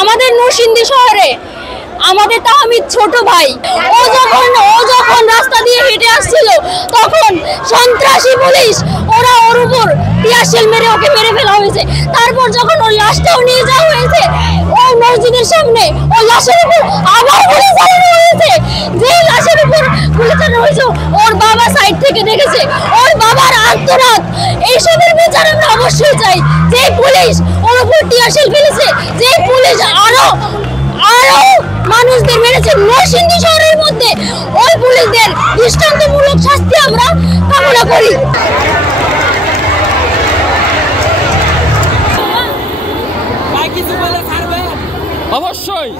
আমাদের নরসিংদী শহরে আমাদের তাহমিদ ছোট ভাই ও যখন রাস্তা দিয়ে হেঁটে আসছিল তখন সন্ত্রাসী পুলিশ ওরা ওর উপর টিয়ারশেল মেরে ওকে মেরে ফেলা হয়েছে। তারপর যখন ওর লাশটাও নিয়ে যাওয়া হয়েছে ও মসজিদের সামনে ওর লাশের উপর আবার গুলি চালানো হয়েছে। যে লাশের উপর গুলি চালানো হয়েছে ওর বাবা সাইড থেকে দেখেছে, ওর বাবার আত্মনাদ। এইসবের বিচার আমরা অবশ্যই চাই। যে পুলিশ ওর উপর টিয়ারশেল ফেলেছে, যে পুলিশ আরো মানুষদের মেরেছে নরসিংদী শহরের মধ্যে, ওই পুলিশদের দৃষ্টান্তমূলক শাস্তি আমরা কামনা করি। অবশ্যই